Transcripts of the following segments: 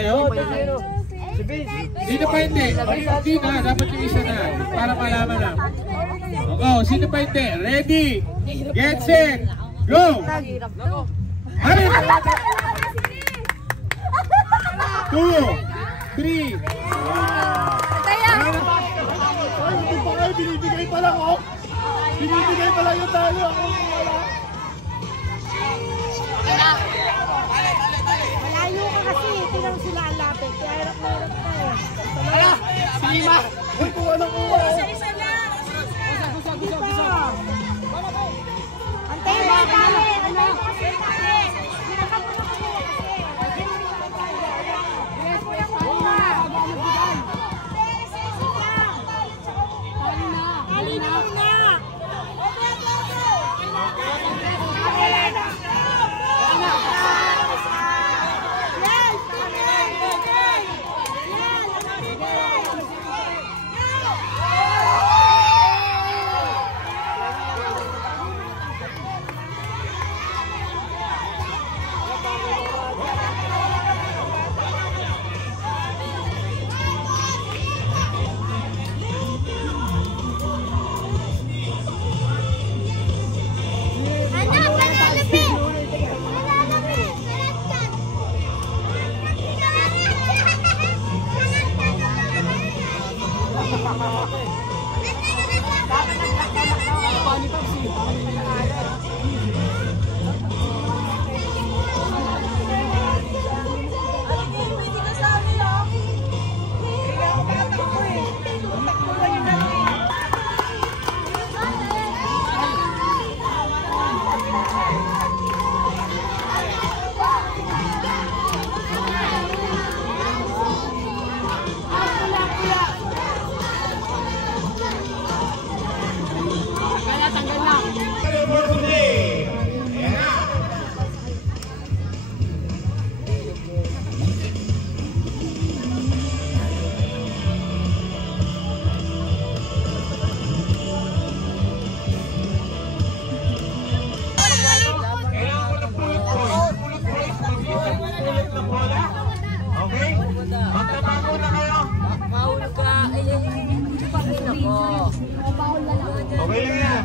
kayo? Sino pa hindi? Hindi na, dapat yung isa na. Para malaman na. Oh, sino pa hindi? Ready, get set, go! Hurry! 2, 3. Binibigay pa lang ako. Binibigay pa lang yung talo. Ako wala. Malayo ka kasi. Tingnan sila ang lapit. Kaya hirap na hirap na eh. Wala! Si Lima! Uy, kung anong kuha. Isa-isa na! Gusa! Antayin mo yung talo. Antayin mo kasi kasi. Sinakap mo kasi. Yes, kuya ko na. Kalinaw na!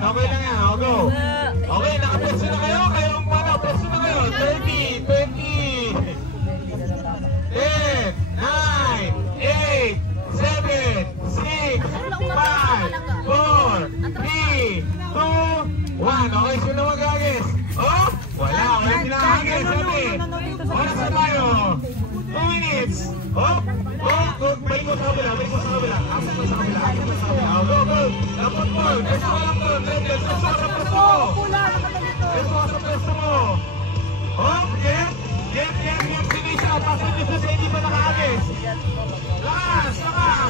Okay lang yan, I'll go. Okay, nakapreso na kayo? Kayong paano? Preso na kayo. 30, 20, 10, 9, 8, 7, 6, 5, 4, 3, 2, 1. Okay, sino mag-agis? Oh, wala. Wala sila agis. Sabi, oras na tayo. 2 minutes. Oh, balik mo sa kabila, balik mo sa kabila. Asan mo sa kabila, asan mo sa kabila. Oh, go, go. Lapot mo, preso ka lang mo. Preso ka sa preso mo. Preso ka sa preso mo. Oh, get. Sinisha, pasan nyo sa hindi pa naka-agis. Lakas.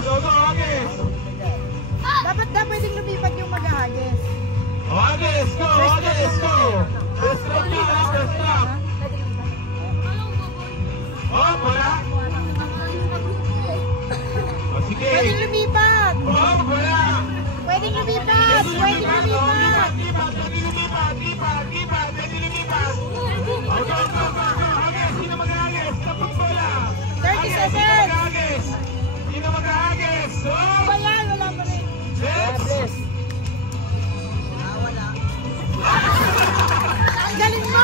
Go, agis. Dapat na pwedeng lumipat yung mag-aagis. Oh, agis, go. Press stop dito, press stop. Oh, wala. Oh, sige. Pwedeng lumipat. Oh, wala. Pwedeng lumipat. Pwede lumipat. Oh, go. Agis, sino mag-aagis? Tapos bola. 30 seconds. Sino mag-aagis? Oh! Wala pa rin. Yes! Ang galing mo!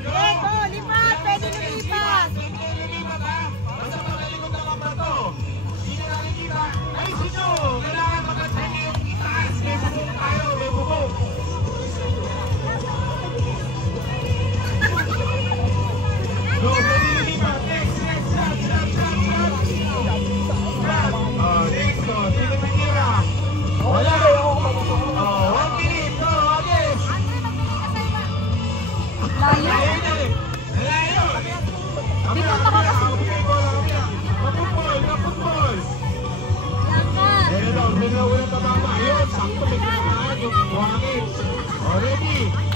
Go, lipat! Pwede lumipat!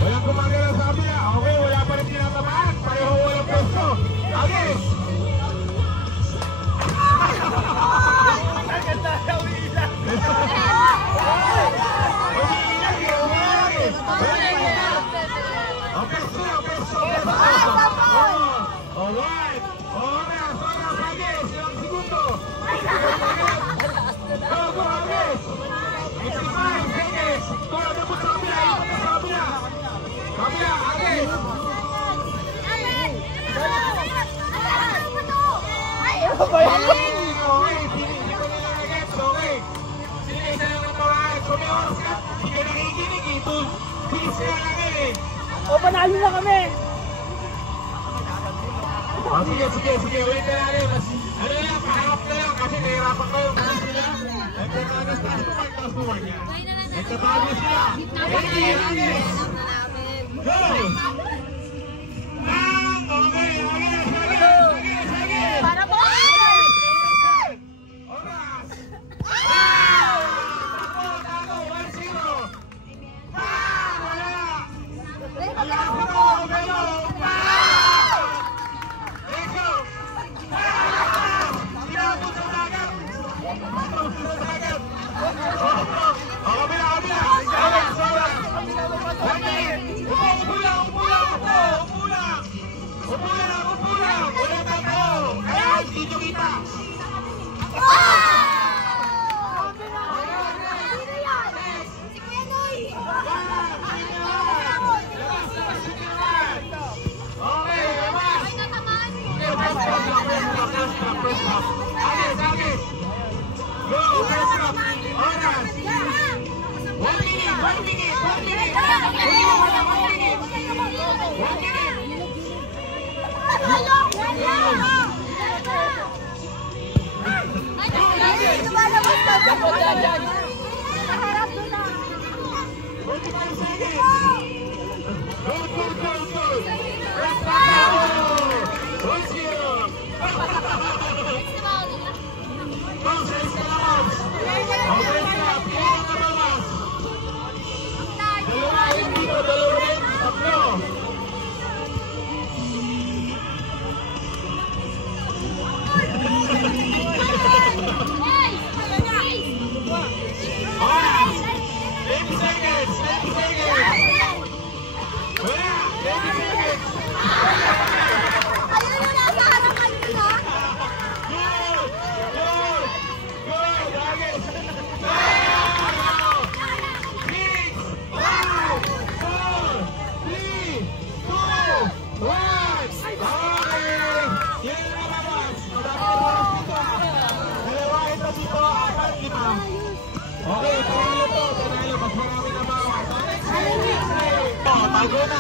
Walang gumagalaw sa kabila. Okay, wala pa rin tinatamaan. Pareho walang pwesto. Agis! ba yan? Okay, hindi ko nila nag-gets, okay. Sige, isa lang ang tawahan. Kung may oras ka, hindi ka nakikinig ito. Please ka lang eh. O, panalo na kami. Oh, sige, ulit na natin. Ano yan, paharap na lang kasi nahirapan kayo. Kasi sila, nagtatagas taas mo niya. Nagtatago sila. Ready, Agnes. Go! Okay, Agnes. Para po! Oras! Tago, 1-0. Wala! Alam ko, kayo!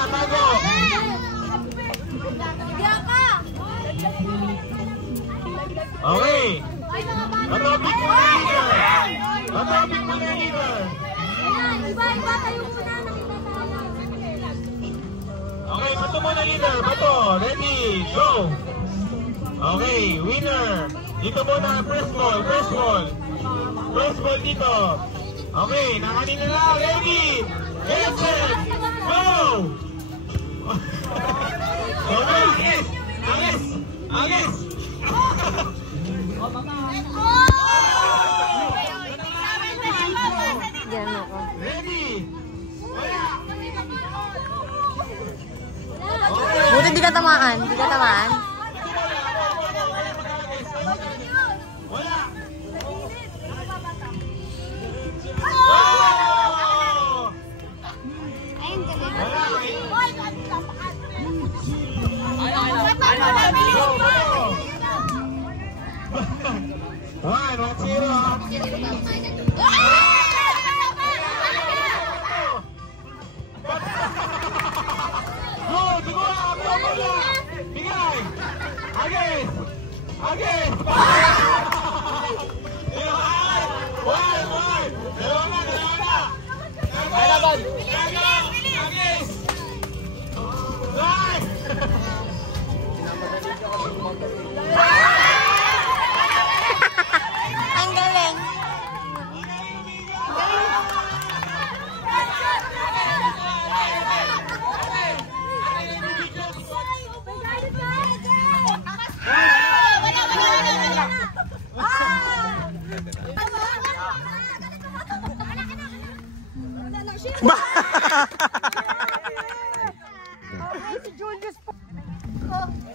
Tago! Okay! Matapik mo na leader! Matapik mo na leader! Iba, tayo muna. Okay, bato mo na leader! Bato! Ready! Go! Okay, winner! Dito muna, press ball! Press ball dito! Okay, nakanina na! Ready! Get set! Go! Okay, Agnes! Diyan ako. Ready! Wala! Buti di ka tamaan. Wala! One, 1-0. Bigay! Agnes! Ang galing.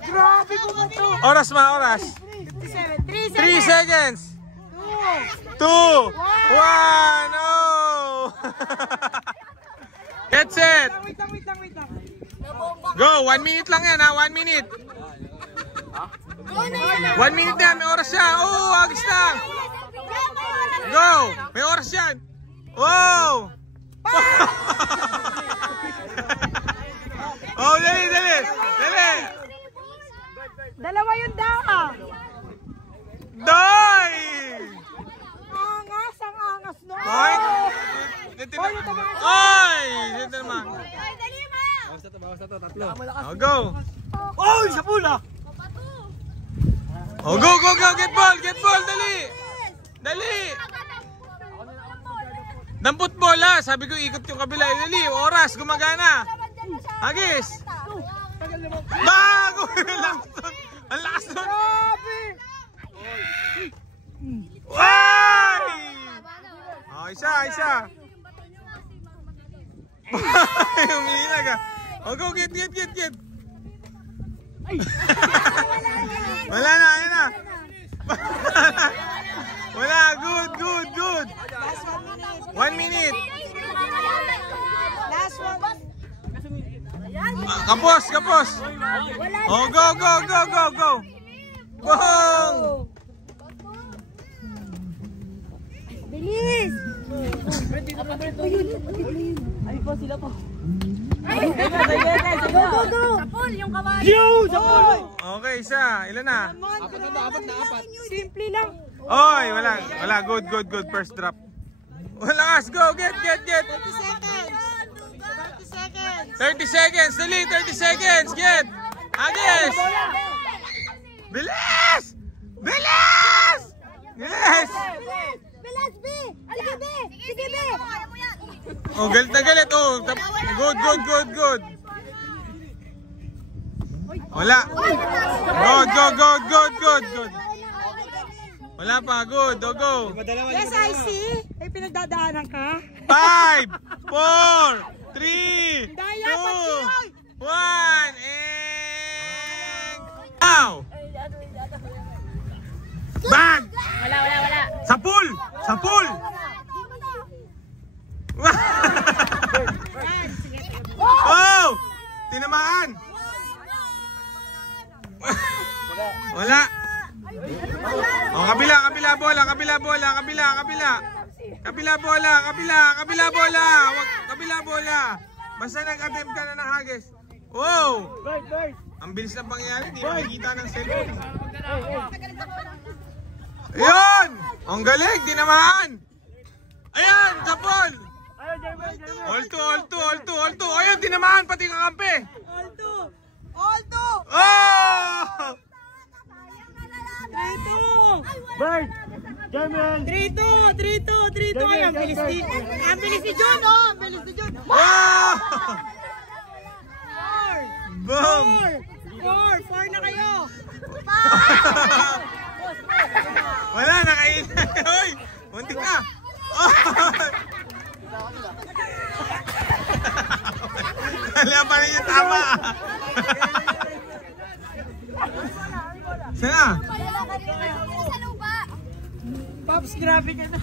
Grabe ko ba ito? Oras. 3 seconds. 2, 1, oh! Get set. Wait lang. Go, 1 minute lang yan ha, 1 minute. 1 minute na, may oras siya. Oh, agis lang. Go! May oras yan. Wow! Oh, dali, dali. Dali. Dalawa yung daka. Doy! Angas, ang angas no. Oy! Oy! Dito naman. Oh, go! Oh, isa pula. Oh, go, go, go! Get ball! Get ball! Dali! Dali! Dampot bola! Sabi ko ikot yung kabila. Dali! Oras! Gumagana! Agis! Bago! Ang lakas nun! Ay! Oh, isa! Isa! Umiinag ah! Oh, go! Get! Get! Get! Get! Wala na! Ayun na! Wala! Good! Good! Good! 1 minute! Last one. Kapos! Kapos! Oh, go! Go! Go! Go! Go! Go! Bilis! Ay po, sila po. Go, go, go! Sapol, yung kawain. Sapol! Okay, isa. Ilan na? Apat na. Simple lang. Oy, wala. Wala. Good, good, good. First drop. Wala. Go. Get, get, get. 30 seconds. 30 seconds. Dali, 30 seconds. Get. Agis. Bilis! Bilis! Yes! Bilis, B! Sige, B! Sige, B! Oh, galit na galit. Oh, good, good, good, good. Wala. Good, good, good, good, good, good. Wala pa. Good. Oh, go. Yes, I see. May pinagdadaanan ka. 5, 4, 3, 2, 1, and now. Bang! Wala. Sa pool! Sa pool! Oh! Tinamaan! Wala! Oh, kabila, kabila bola, kabila bola, kabila, kabila. Kabila bola, kabila bola. Wag, kabila bola. Basta nag-attempt ka na ng hagis. Wow! Ang bilis ng pangyayari, di makikita ng cellphone. Ayan! Ang galing, tinamaan! Ayan, Japon! All two. Ayan, tinamaan, pati kakampi! All two! Oh! 3-2! Bird! German! 3-2! Ay, ang bilis ni... Ang bilis ni John, oh! Ang bilis ni John! Oh! Boom! 4 na kayo! Wala, nakainay! Hoy! Muntik na! Oh! Wala pa rin yung tama! Sana? Pops, grabe ka na!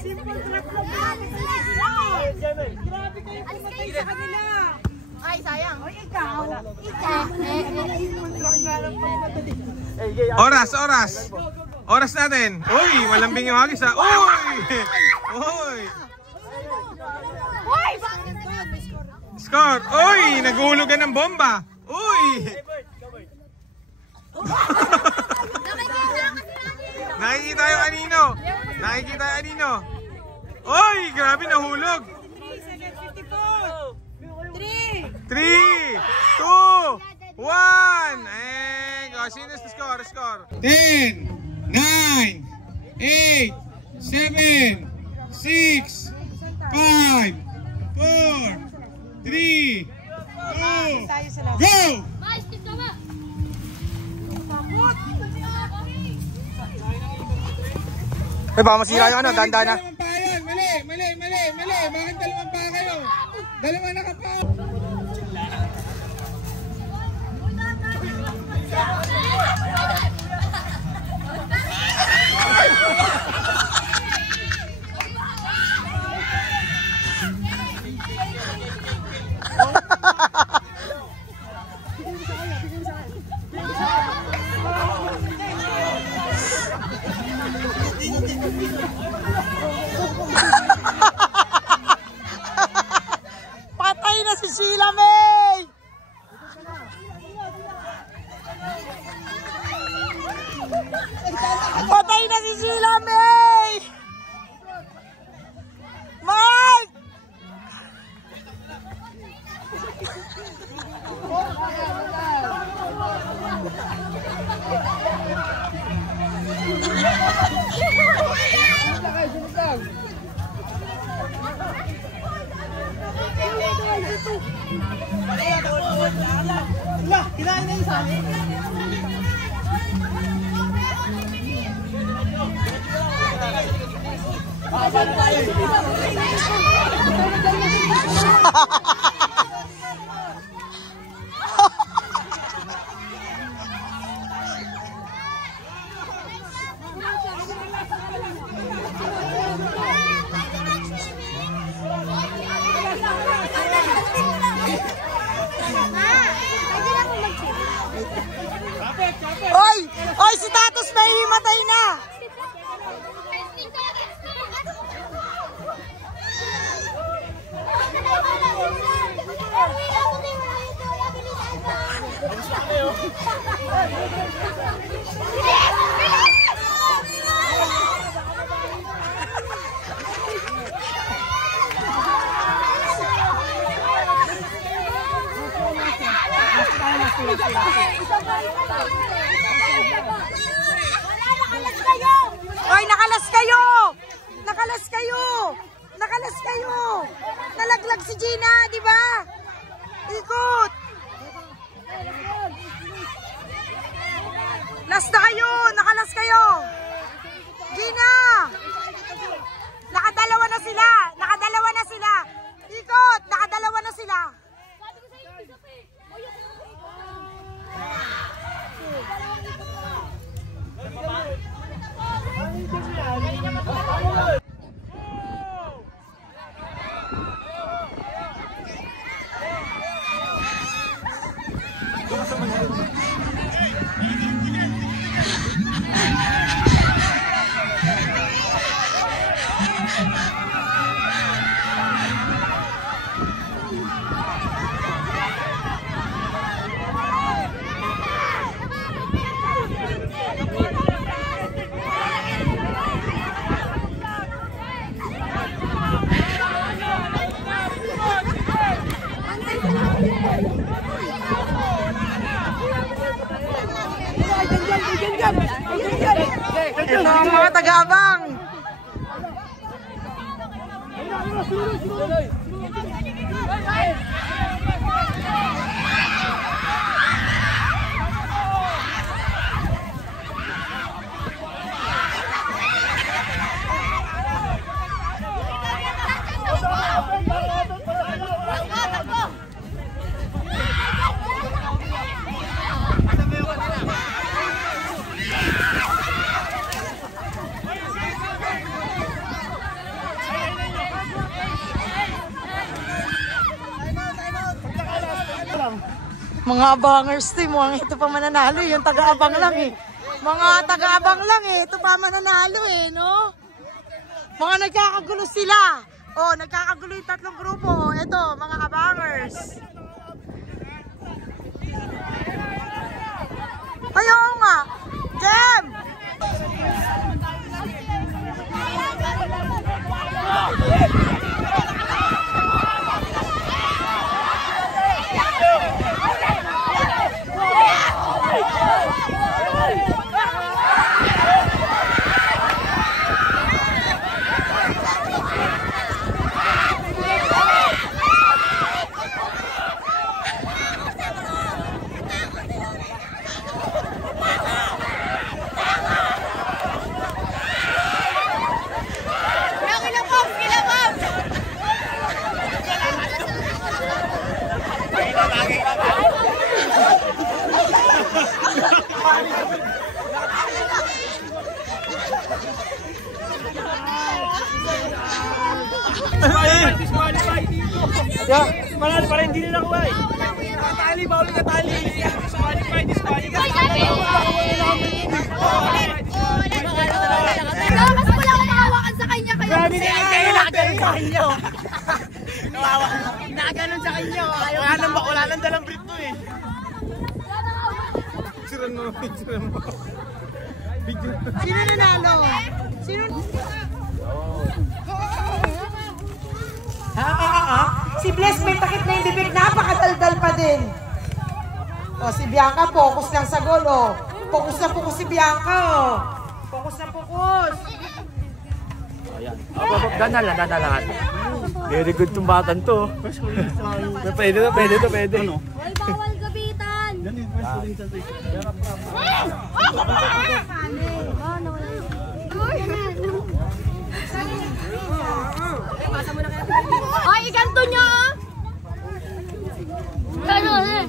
Simple trap lang! Grabe kayo pumatay sa kanila! Ay, sayang. Ikaw! Oras! Oras natin! Uy! Malambing yung hagis ha! Uy! Uy! Score! Uy! Naguhulugan ng bomba! Uy! Nakikita yung anino! Nakikita yung anino! Uy! Grabe nahulog! 3, 2, 1! And sino is the score? 10, 9, 8, 7, 6, 5, 4, 3, 2, go! Eh, baka masira yung ano, dandan na. Mali. Bakit dalawang pa kayo? Dalawa na ka pa. na si Sheila May! Patay na si Sheila May! Mark! Kinain na yung sa amin. Oy! Oy! Si Tatos may himatay na! Oy, nakalas kayo! Nakalas kayo! Nakalas kayo! Nalaglag si Gina, di ba? Ikot! Last na kayo! Nakalas kayo! Gina! Nakadalawa na sila! Nakadalawa na sila! Ikot! Nakadalawa na sila! Ito ang mga taga-abang. Mga abangers team, ito pa mananalo, yung taga-abang lang eh. Mga taga-abang lang eh, ito pa mananalo eh, no? Mga nagkakagulo sila. Oh, nagkakagulo yung tatlong grupo. Oh, ito, mga abangers. Ayaw nga. Jem! Manalo pa rin, hindi nila kuha eh. Katali, bawal katali. Disqualify. Kasi wala akong makawakan sa kanya kayo. Grabe na kayo. Nakaganon sa kanya. Wala nang dalang brief to eh. Picturean mo. Sino nanalo? Sino? Si Bless may takip na yung bibig, napakadaldal pa din. O, si Bianca, focus lang sa goal, o. Focus na focus si Bianca, o. Focus na focus. Ayan. Danalan. Very good tong batan to. Pwede to. Ano? Ay, bawal gabitan! Ay, iganto nyo! Gano'n eh!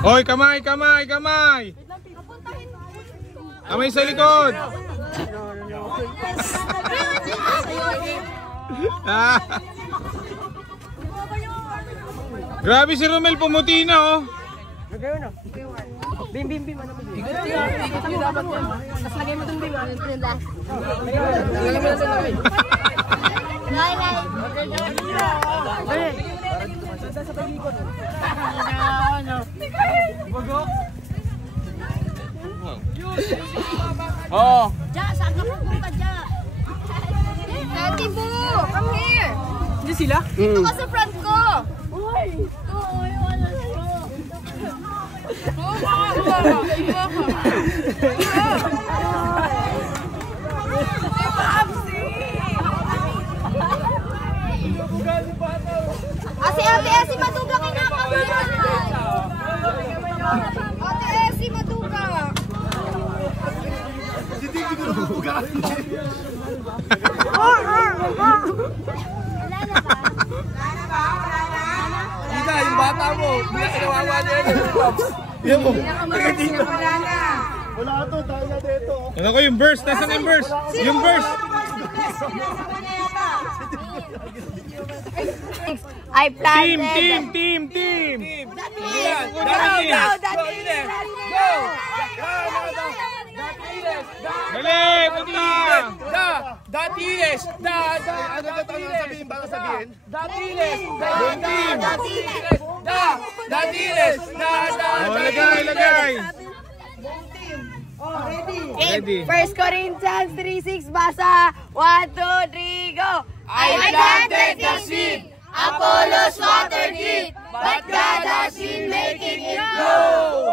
Hoy, kamay! Kamay sa likod! Grabe si Romel, pumuti na oh! Bim. Ano mo? Ikot mo dapat yan. Tapos lagay mo itong bim. Ano yung last? Lagay mo na sa lagay. Lagay. Sa pag-ikot. Bagok. Oo. Diyan, saan ka pupunta dyan? Daddy Boo, come here! Hindi sila? Dito ka sa front ko! Uy! Uy, wala sa'yo! Ate, Maduga kinakabahan! Ate, Maduga! Hindi yung bata mo. Hindi na kawawa niya yun. Yan mo. Taga dito. Wala ito. Tayo na dito. Ano ko yung burst? Nasaan yung burst? Yung burst! I planted. Team! Dali! Putla! Datiles! Ano ba ito sabihin? Baka sabihin? Datiles! Datiles! Oh, lagay! Oh, ready? Ready. 1 Corinthians 3:6 basa. 1, 2, 3, go! I planted the seed, Apollos watered it, but God has been making it grow.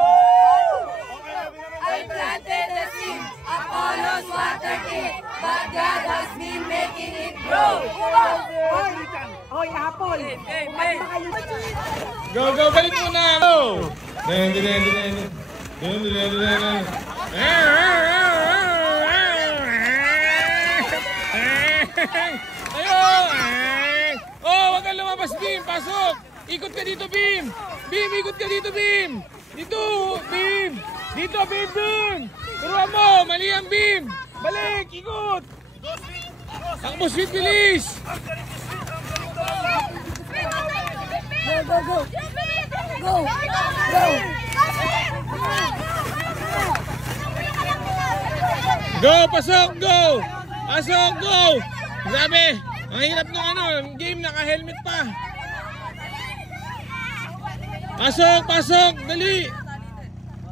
I planted the seed, Apollos watered it, but God has been making it grow. Hoy, Apple. Go, balik mo na! Go! Oh, wag kang lumabas, Bim! Pasok! Ikot ka dito, Bim! Bim, ikot ka dito, Bim! Dito, Bim! Dito, Bim! Turuan mo! Mali ang Bim! Balik! Ikot! Takbo, sweet, bilis! Go! Pasok! Go! Pasok! Go! Grabe! Ang hirap ng game, naka-helmet pa. Pasok! Dali!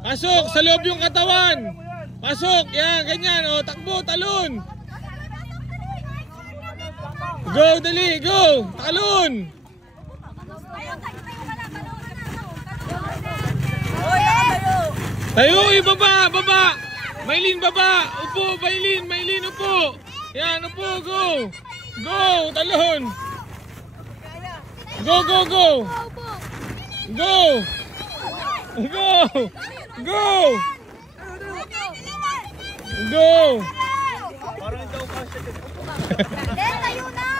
Pasok! Sa loob yung katawan! Pasok! Yan, ganyan. O, takbo, talon! Go, dali! Go! Talon! Tayo! Baba! Maylin, baba! Upo! Maylin, upo! Yan, upo! Go! Go! Talon! Go! Tayo na!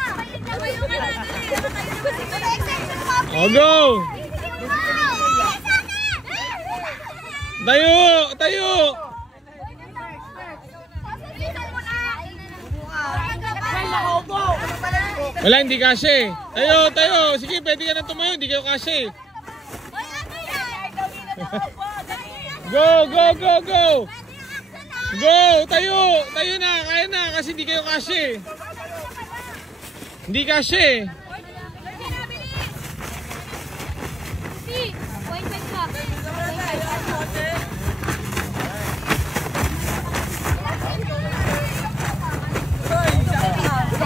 Oh, go! Tayo! Wala, hindi kasi. Tayo! Sige, pwede ka na tumayo. Hindi kayo kasi. Go! Go! Tayo! Tayo na! Kaya na! Kasi hindi kayo kasi. Hindi kasi.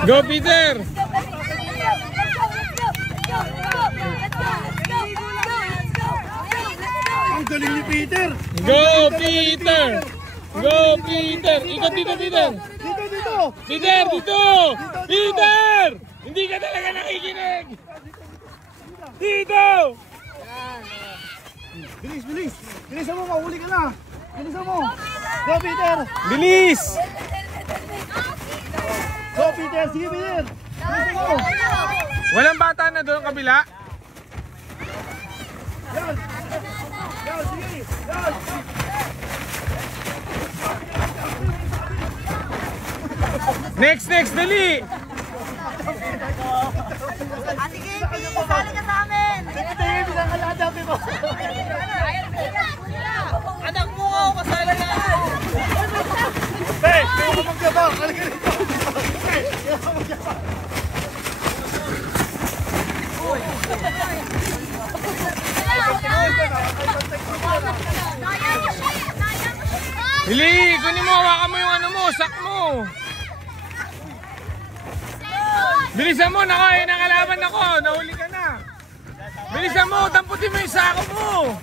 Go, Peter! Ang galing ni Peter! Go, Peter! Go, Peter! Ikot dito, Peter! Dito, dito! Peter, dito! Peter! Hindi ka talaga nakikinig! Dito! Bilis, bilis! Bilisan mo, mahuli ka na! Bilisan mo! Go, Peter! Bilis! Go, Peter! Sige, Peter! Bilisan mo! Walang bata na doon kabila? Yan! Yan, sige! Yan! Next, dali! Ate Gaby, sali ka sa amin. Tingin, bisang kaladapin mo! Anak mo ako, kasali ka. Hey! Kaya ka magyabang! Halika rito! Hey! Kaya ka magyabang! Dili! Kunin mo, hawakan mo yung ano mo, sak mo! Bilisan mo, nakain ang kalaban ako! Nahuli ka na! Bilisan mo, tamputin mo yung sako mo!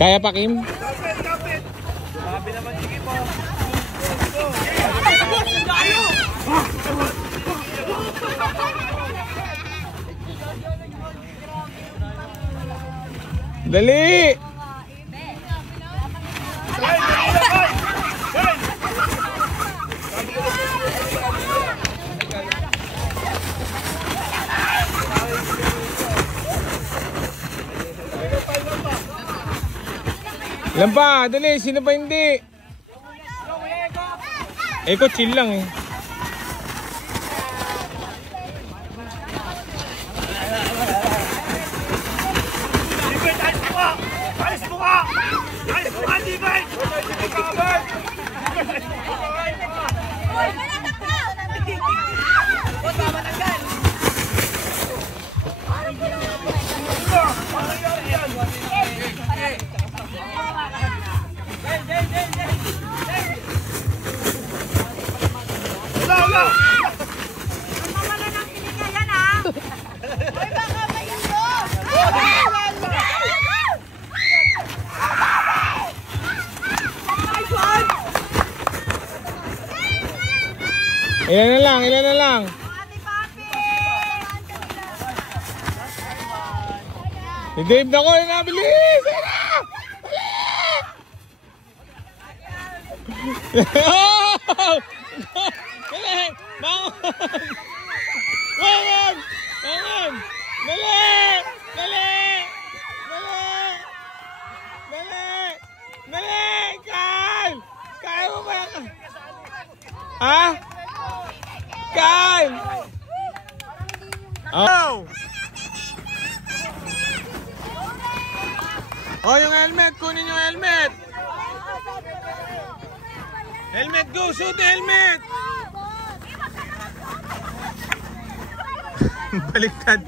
Kaya pa, Kim? Dali! Lampa, dali, sino ba hindi? Eko, chill lang eh. Ayos mo ka! Ayos mo ka, Divine! Ilan na lang. Si Dave na ko, nabilis! Dali! Bangon! Bangon! Bangon! Dali! Dali! Dali! Dali! Dali! Kyle! Kyle mo ba? Ha? Kyle! Oh! Oh, yung helmet! Kunin yung helmet! Helmet, go! Shoot the helmet! Baliktad.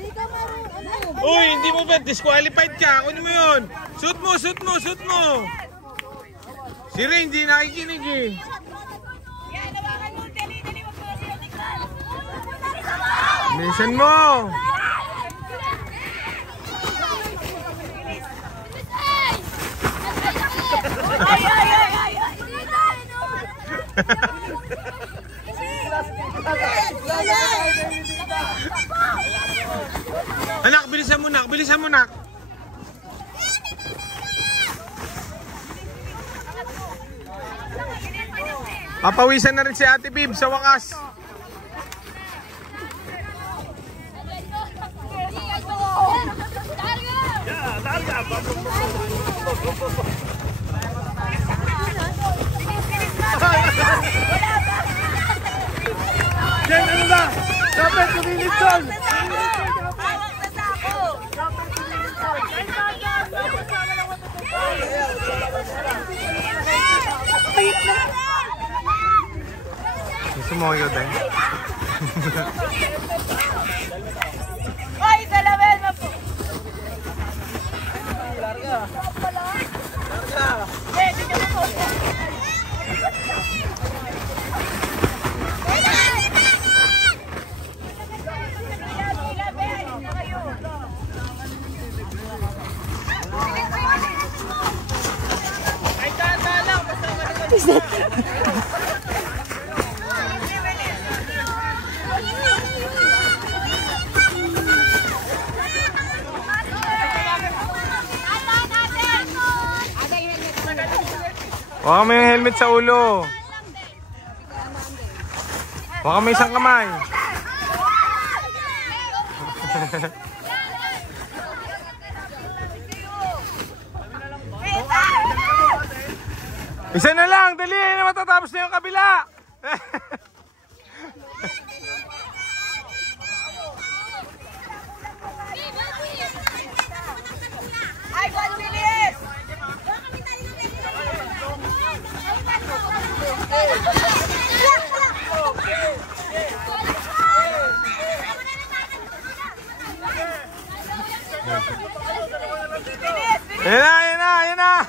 Uy, hindi mo ba? Disqualified ka. Kunin mo yun. Shoot mo, shoot mo, shoot mo. Si Ray, hindi nakikinig eh. Bilisan mo. Anak, bilisan mo nak, bilisan mo nak. Papawisan na rin si Ate Bib sa wakas. Jen, ano ba? Dapat kumilip doon! Gusto mo kayo din? Hoy, salamin mo po! Baka may helmet sa ulo. Baka may isang kamay. Isa na lang, dali na matatapos na yung kabila. Ay, 1 minute! Yan na.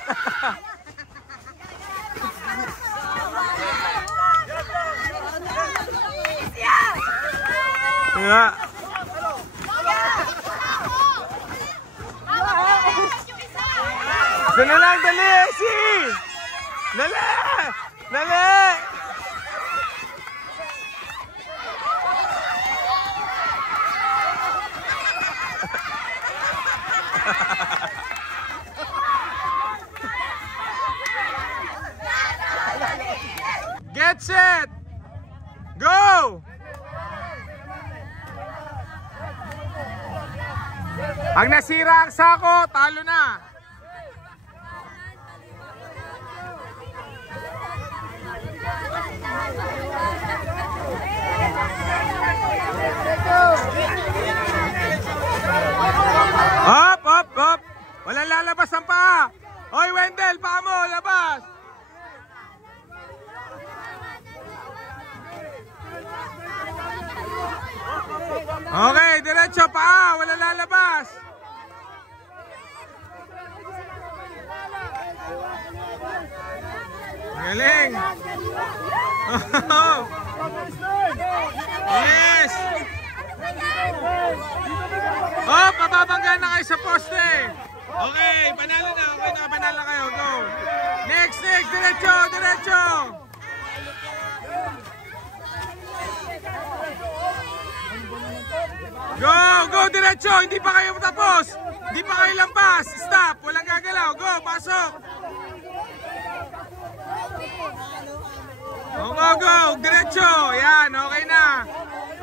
Yeah. Isa na lang, dali, si! Dali! Get set! Go! Pag nasira ang sako, talo na. Up! Walang lalabas ang paa. Hoy, Wendell, paa mo, labas. Okay, diretso paa, walang lalabas. Galing. Yes. Oh, pababangga na kayo sa poste. Okay, panalo na. Okay na, panalo kayo. Go. Next, diretso. Go, diretso. Hindi pa kayo tapos. Hindi pa kayo lampas. Stop, walang gagalaw. Go, pasok. Go, diretso. Yan, okay na.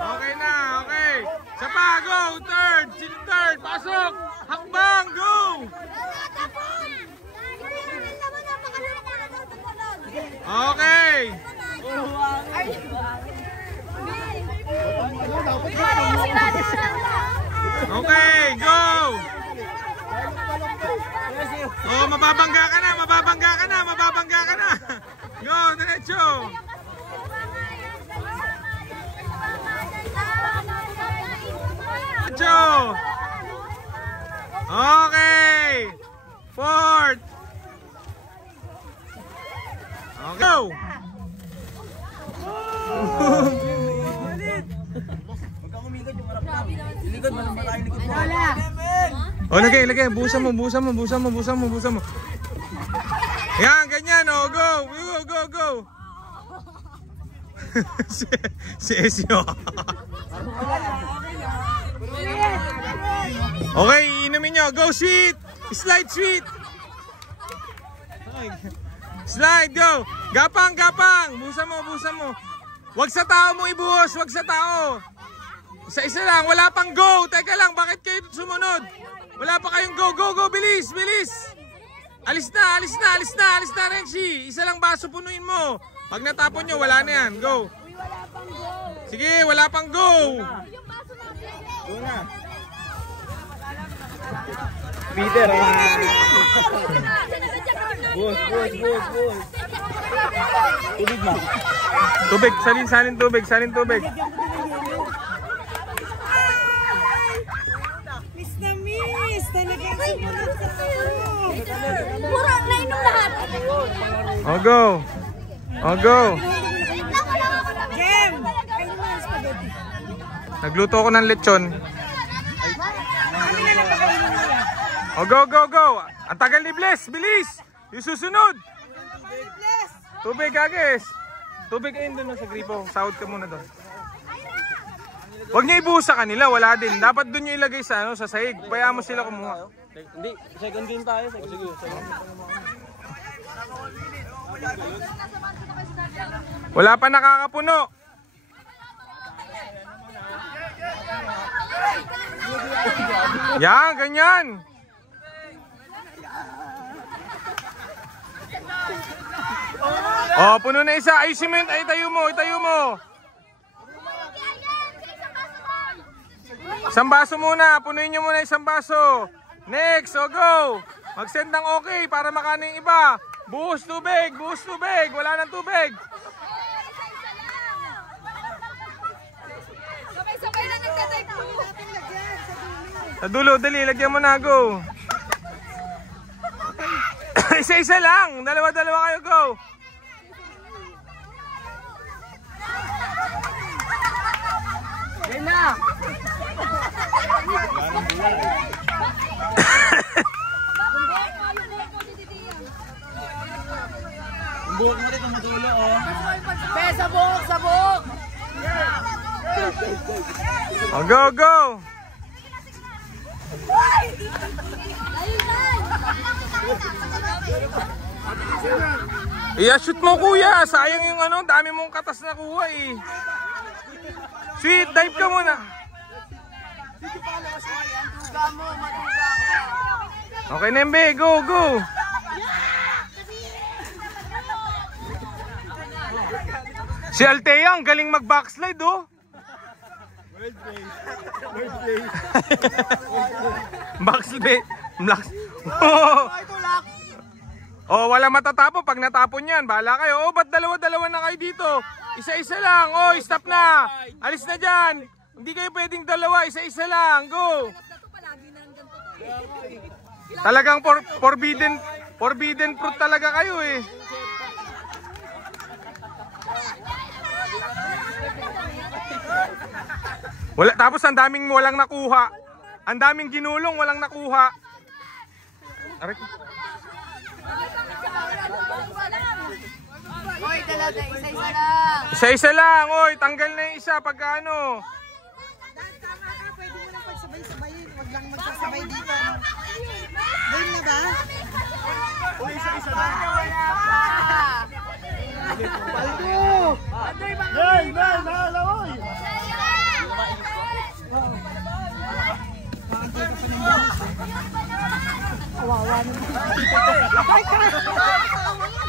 Okay. Sa pa, go, third, pasok. Hakbang, go. Okay. Okay, go. Oh, mababangga ka na. Go, diretso. Okay. Fourth. Okay. Go. Oh, lagay. Busan mo. Yan, ganyan. Oh, go. Si Ezio. Okay, inumin nyo. Go, sweet. Slide, sweet. Slide, go. Gapang. Busan mo. Wag sa tao mo ibuhos. Isa lang. Wala pang go. Teka lang, bakit kayo sumunod? Wala pa kayong go. Bilis. Alis na, Renzi. Isa lang baso punuin mo. Pag natapon nyo, wala na yan. Go. Sige, wala pang go. Go na. Peter, Bus. Tubig mo. Tubig, salin tubig. Miss na miss. Talagang sumunod sa Puro, nainom lahat. O, go. Jem! Nagluto ko ng lechon. O, go. Ang tagal ni Bless, bilis. Yung susunod. Tubig, Agis. Tubig ayun doon sa gripo. Sahod ka muna doon. Huwag niyo ibuhos sa kanila, wala din. Dapat doon niyo ilagay sa sa sahig. Kaya mo sila kumuha. Hindi, second din tayo. Sige. Wala pa nakakapuno. Yan, ganyan. Oh, puno na isa. Ay, cement. Ay, itayo mo. Isang baso muna. Punuin nyo muna isang baso. Next, go. Mag-send ng okay para makano yung iba. Buhos tubig. Wala nang tubig. Sabay-sabay na nagtatay po. Sa dulo, dali. Lagyan mo na, go. Isa-isa lang. Dalawa-dalawa kayo, go. Yan na. Buhok mo rin ang madulo, oh. Sabok! Oh, go. Shoot mo, kuya. Sayang yung dami mong katas na kuha eh. Sweet, dive ka muna. Okay, Nembe, go. Si Altea, ang galing mag-backslide, oh. Backslide. Oh, wala matatapon. Pag natapon yan, bahala kayo. Oh, ba't dalawa-dalawa na kayo dito? Isa-isa lang. Oh, stop na. Alis na dyan. Hindi kayo pwedeng dalawa. Isa-isa lang. Go. Talagang forbidden fruit talaga kayo eh. Wala, tapos ang daming walang nakuha. Ang daming ginulong, walang nakuha. Aray. Hoy, talaga, isa-isa lang. Isa-isa lang, oy, tanggal na yung isa pagka ano. Tama ka, pwede mo lang pagsabay-sabayin. Huwag lang magsasabay dito. Game na ba? Isa-isa lang.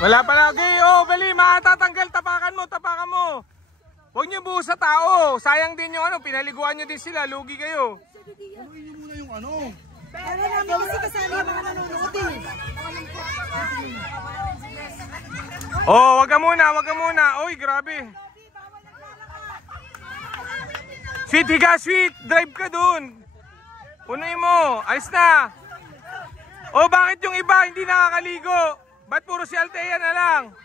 Wala pa lagi. Oh, bali, matatanggal. Tapakan mo. Huwag niyo buhos sa tao. Sayang din yung pinaliguan niyo din sila. Lugi kayo. Ano yun muna yung ano? Pero namin kasi kasali yung mga nanonood eh. Oh, wag ka muna. Oy, grabe. Sweet, higa, sweet. Drive ka dun. Punuin mo. Alis na. Oh, bakit yung iba hindi nakakaligo? Ba't puro si Altea na lang?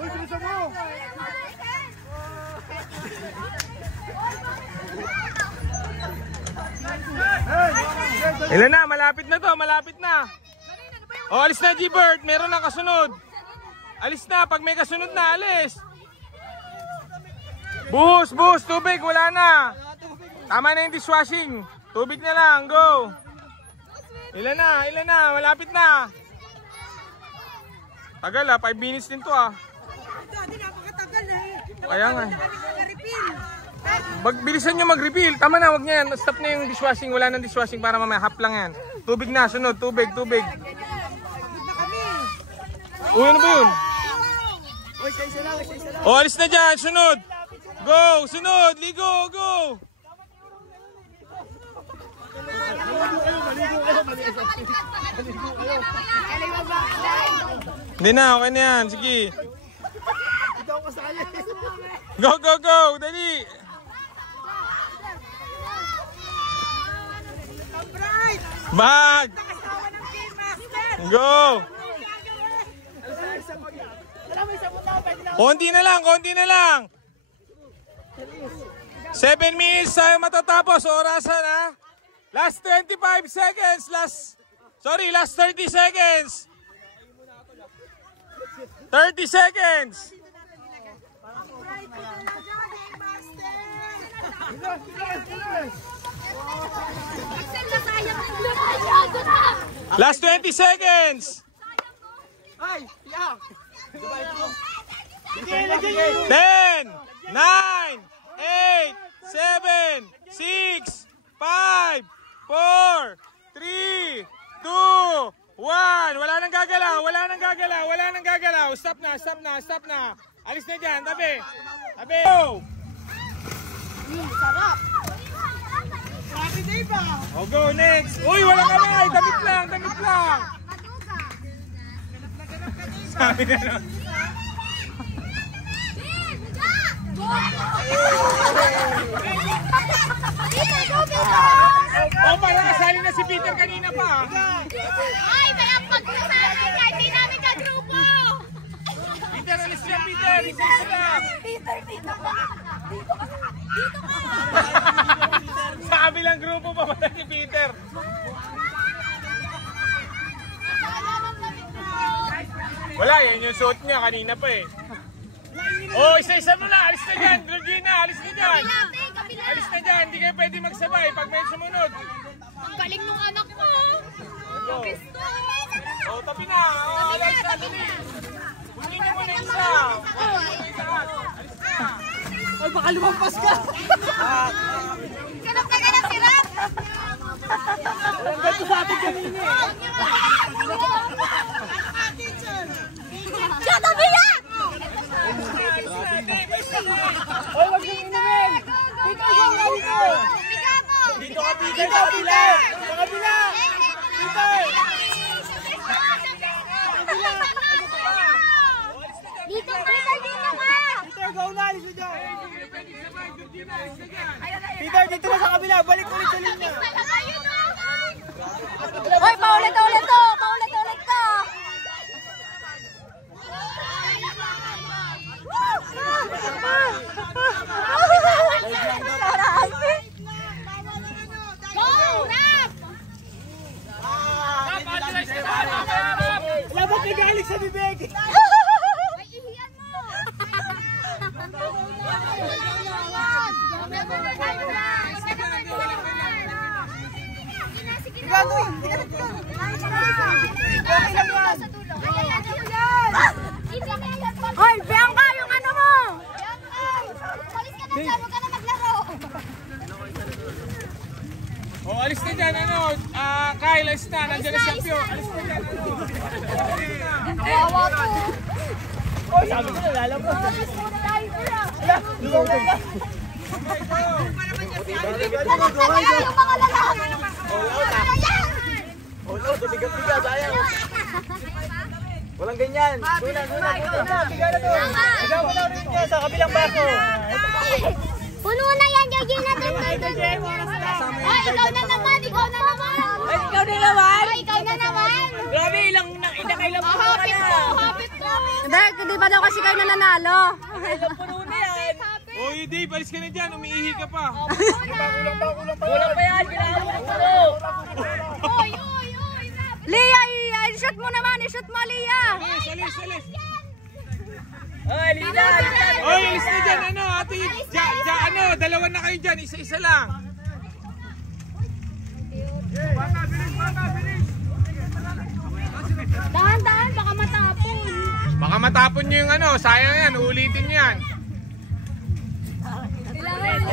Uy, bilisan mo! Ilan na? Malapit na to. Oh, alis na, G-Bird. Meron na kasunod. Alis na. Pag may kasunod na, alis. Buhos. Tubig. Wala na. Tama na yung dishwashing. Tubig na lang. Go. Ilan na? Malapit na. Tagal 5 minutes din to Dati napakatagal eh. Kaya nga. Refill. Bilisan nyo mag-refill. Tama na, wag niya yan. Stop na yung dishwashing. Wala nang dishwashing para mamaya. Half lang yan. Tubig na, sunod. Tubig. Uy, ano ba yun? O, alis na dyan. Sunod. Go, sunod. Ligo, go. Hindi na, okay na yan. Sige. Go, go, go. Dali. Bag. Go. Konti na lang. 7 minutes tayo matatapos. Orasan ha. Last 25 seconds. Last 30 seconds. 30 seconds. Last 20 seconds. 10, 9, 8, 7, 6, 5, 4, 3, 2, 1. Wala nang gagalaw. Stop na. Alis na dyan, tabi. Go! Sarap. Sabi na iba. O, go, next. Uy, wala kamay. Damit lang. Sabi na no. Oh, parang kasali na si Peter kanina pa. Ay, may ang pagkasali nga, hindi namin kagrupo. Peter, alis na, Peter. Isa lang. Peter, dito ka. Sa kabilang grupo pa pala si Peter. Wala, yan yung suot niya kanina pa eh. Oh, isa-isa mo na. Alis na dyan, Georgina. Alis na dyan. Hindi kayo pwede magsabay pag may sumunod. Ang galing nung anak ko. Pisto. Oh, tabi na. Alis na. Kunin niyo muna isa. Alis na. Ay, baka lumampas ka. Ganap si Rap. Ang ganito sa atin kanina eh. Siya, tabi na! Ay, wag yung inumin. Dito. Dito ka, Peter. Sa kabila. Dito ka! Peter, go na. Alis na dyan. Peter, dito na sa kabila. Balik ulit sa linya. Hoy, paulit to! Go, Rap! Wala ba't nagaling sa bibig? Ay, ihiyan mo! Hoy, Bianca, yung ano mo! Palis ka na dyan, huwag ka na maglaro! Oh, alis na dyan, Kyle, alis na. Nandiyan na siya, Pio. Alis na dyan, Kawawa to! Oh, sabi ko na, lalabas. Yung mga lalaki! Bigat, sayang. Walang ganyan. Guna. Ikaw mo na rin niya sa kabilang bako. Puno na yan, Georgina. Ay, ikaw na naman! Ikaw na naman! Grabe, ilang mo Hapit mo! Hindi ba daw kasi kayo nananalo? puno na yan. Oh, Dave, alis ka na dyan. Umiihi ka pa. Kulang pa yan, kailangan mo ng puno. Oy! Lia, i-shoot mo naman. I-shoot mo, Lia. Alis. Ay, Lina. Oy, alis na dyan, ate. Dalawa na kayo dyan. Isa-isa lang. Dahan-dahan, baka matapon. Baka matapon nyo yung sayang yan. Ulitin nyo yan.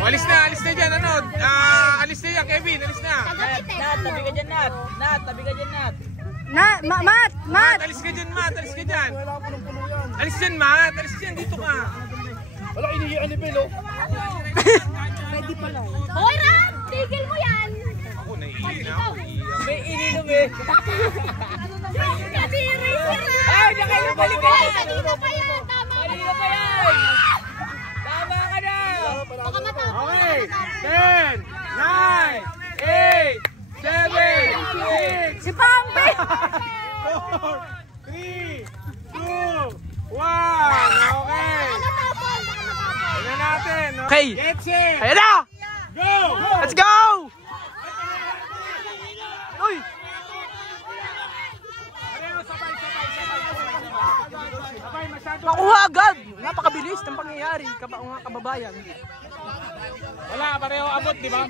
Alis na dyan, ano? Alis na yan, Kevin, alis na. Nat, tabi ka dyan, Nat. Nat, tabi ka dyan, Nat. Mat! Alis ka dyan, Mat, alis ka dyan. Alis dyan, Mat, alis dyan, dito ka. Wala, inihiyan ni Bel, oh. Hoy, Ram! Tigil mo yan! Ako, naiiyak ako. May ininom eh. Kadiri! Ay, nakainom balik ka! Kanina pa yan! Tama ka Kanina pa yan! Tama ka na! Baka matapos. Okay, 10, 9, 8, 7, 6, Si Pampi! 4, 3, 2, 1. Okay. Tignan natin. Okay. Get set. Ayan na! Go! Let's go! Uy! Nakuha agad! Napakabilis ng pangyayari, mga kababayan. Wala, pareho abot, di ba?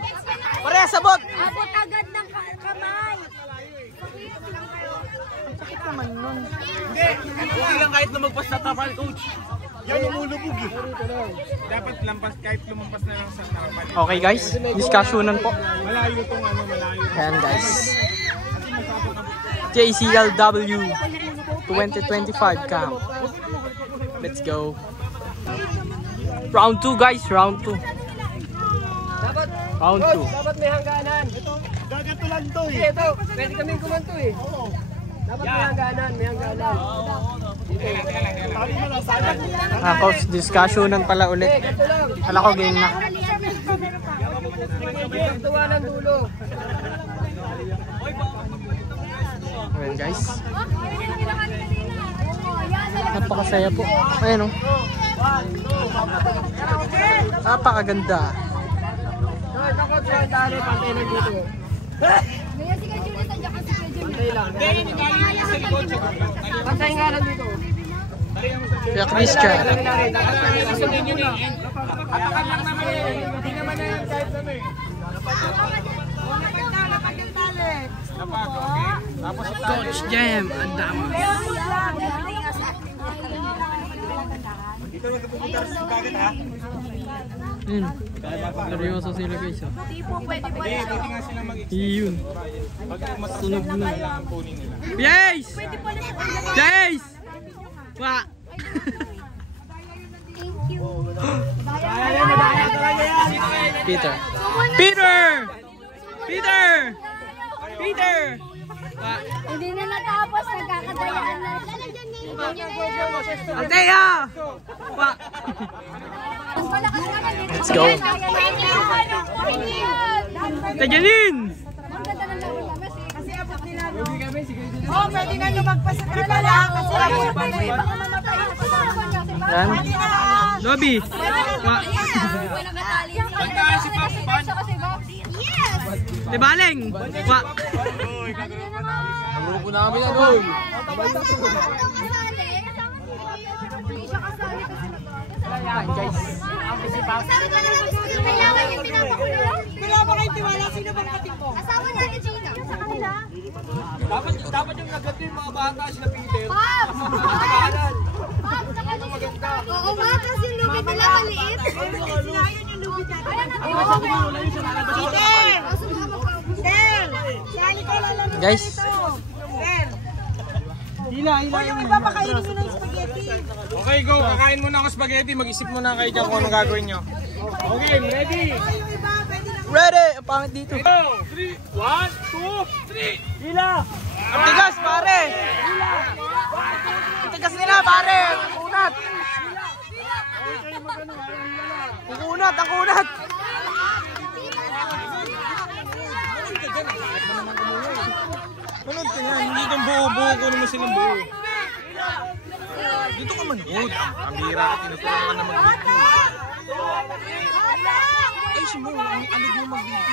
Pareha sabot! Abot agad ng kamay. Sakit naman nun. Hindi lang kahit lumagpas na tapal, coach. Yan umulubog eh. Dapat lampas, kahit lumampas na lang sa tapal. Okay guys, discussionan po. Malayo tong ano, malayo. Ayan guys. JCLW 2025 camp. Let's go. Round 2 guys, round 2. Round 2. Dapat may hangganan. Gaganto lang to eh. Ito, pwede kaming kumanto eh. Dapat may hangganan, may hangganan. Sabi mo lang, sana. Coach, discussionan pala ulit. Ito lang. Ala ko game na. Tuwa ng dulo. Ayan guys. Napakasaya po. Ayan o. Napakaganda. Ito ko sa tali, pantay na dito. Pantay lang. Pantay nga lang dito. Kaya Christian. Atakan lang naman eh. Hindi naman na yan kahit ano eh. Coach Jem, ang dami. Dito lang pupunta sa bagat ha. Seryoso sila guys. Pwede nga sila mag-extend. Iyun. Pag sunog na lang kunin nila. Yes! Yes! Wa! Peter. Peter! Peter! Peter! Wa! Hindi na natapos, nagkakadayaan na. Althea! Wa! Let's go. Tajanin! Oh, pwede na lumagpas sa kanila kasi ako pa rin. Baka mamatay ako. Yan. Lobby. Wa! Tibaleng! Wa! Ang grupo namin na goal. Yan guys. Wala ba kayong tiwala? Sino bang kapit mo? Asawa natin Gina. Sa kanila. Dapat yung naganda yung mga bata sila Peter. Pops! Oo nga, kasi yung lubid nila maliit. Sinayon yung lubid natin. Sir! Sali ko lang lang. Guys. Sir! Huwag yung iba pakainin nyo ng spaghetti. Okay, go. Kakain muna ako spaghetti. Mag-isip muna kayo dyan kung anong gagawin nyo. Okay, ready? Yung iba, pwede na. Ready! Ang pangit dito. 1, 2, 3. Hila! Ang tigas pare! Ang tigas nila pare! Ang kunat! Ang kunat! Ang kunat! Manood ka nga. Hindi itong buo-buo. Kunin mo silang buo. Dito ka manood. Ang bira ka. Tinutunan ka na mag-video. Ay, mo. Ano mo mag-video?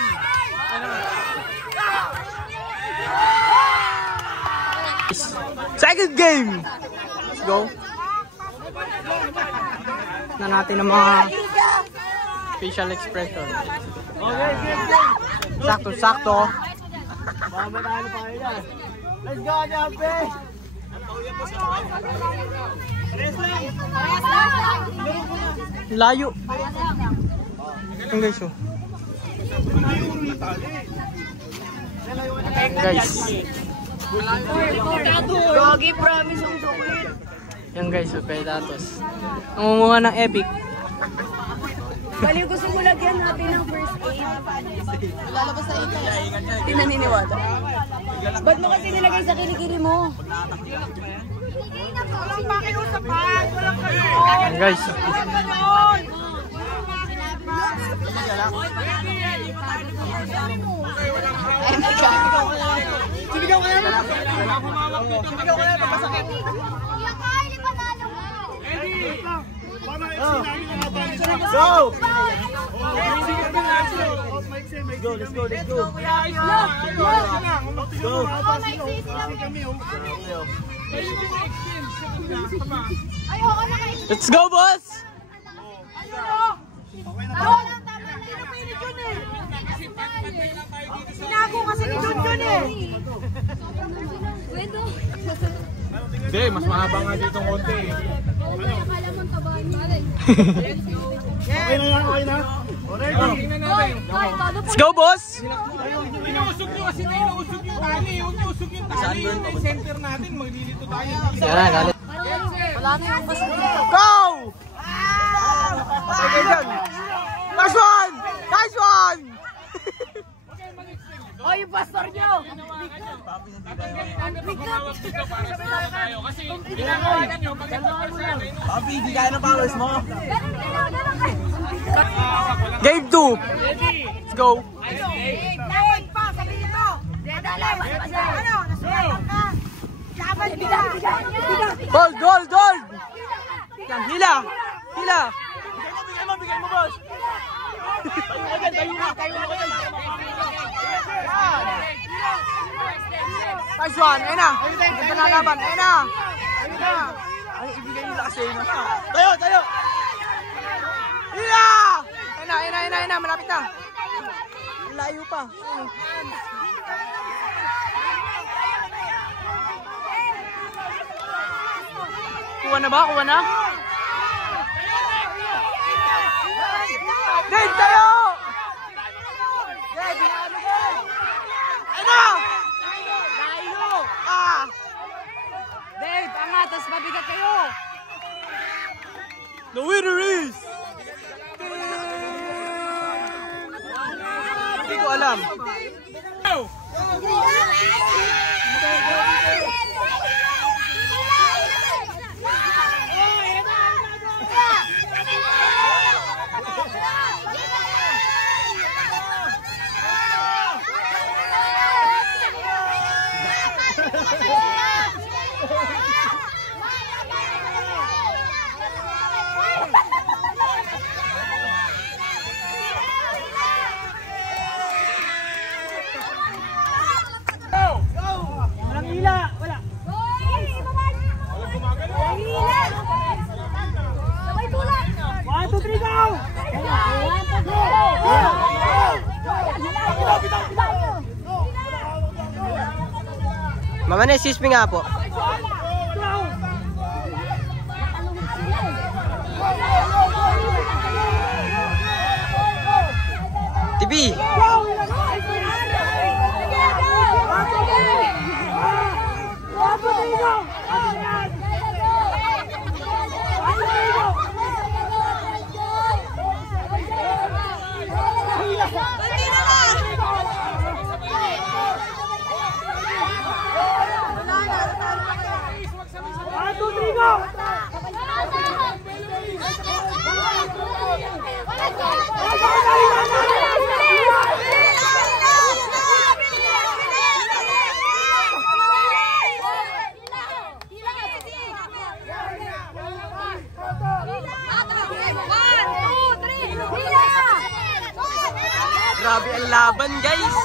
Second game! Let's go! Na natin ang mga facial expression. Sakto-sakto. Baka matalo pa kayo yan. Let's go, Jampe! Layo. Yan guys, oh. Guys. Gogi, promise ang chocolate. Yan guys, oh, petatos. Nangunguha ng epic. Bali, gusto mo lagyan natin ng first aid. Lalabas sa ika. Hindi naniniwala. Ba't mo kasi nilagay sa kilikili mo? Walang pakiusapan. Walang kayo. Yan guys. Sumigaw ka na! Sumigaw ka na! Masakit! Go! Go, let's go, let's go. Go. Let's go, boss! Sinago kasi ni Junjun eh. Hindi, mas mahaba nga dito konti eh. Okay na yan, okay na. Tingnan natin. Let's go, boss! Inuusog nyo kasi na inuusog yung tali. Huwag nyo usog yung tali. Yung center natin, maglilito tayo. Yan, galit. Go! Okay, dyan. Nice one! Nice one! O, yung pastor nyo! Kasi ginagawa nyo, pag Papi, hindi kaya ng powers mo. Game 2. Let's go. Laban pa, sabihin mo. Laban pa siya. Ano? Nasulaban ka. Laban ka. Gold, gold, gold! Yan, hila! Hila! Bigay mo, boss. Tayo na. Nice one! Ayun na! Ganda na laban! Ayun na! Ay, ibigay mo lakas sa'yo. Tayo! Hila! Ayun na! Malapit na! Layo pa! Kuha na ba? Kuha na? Dave, tayo! Dave, ayun na! Layo! Dave, angat, tas mabigat kayo! The winner is... Hindi ko alam. Mama na, excuse me nga po. TV! Grabe ang laban, guys!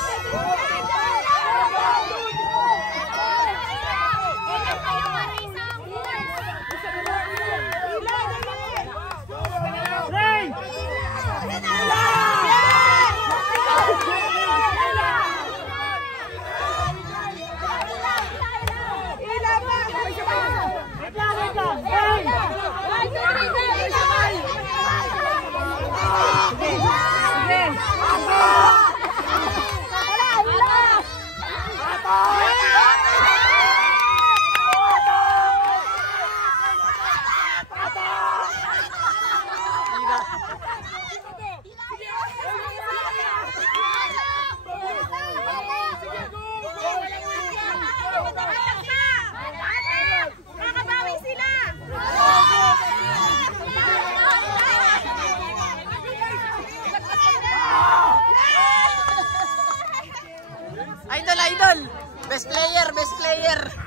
Idol, idol. Best player, best player.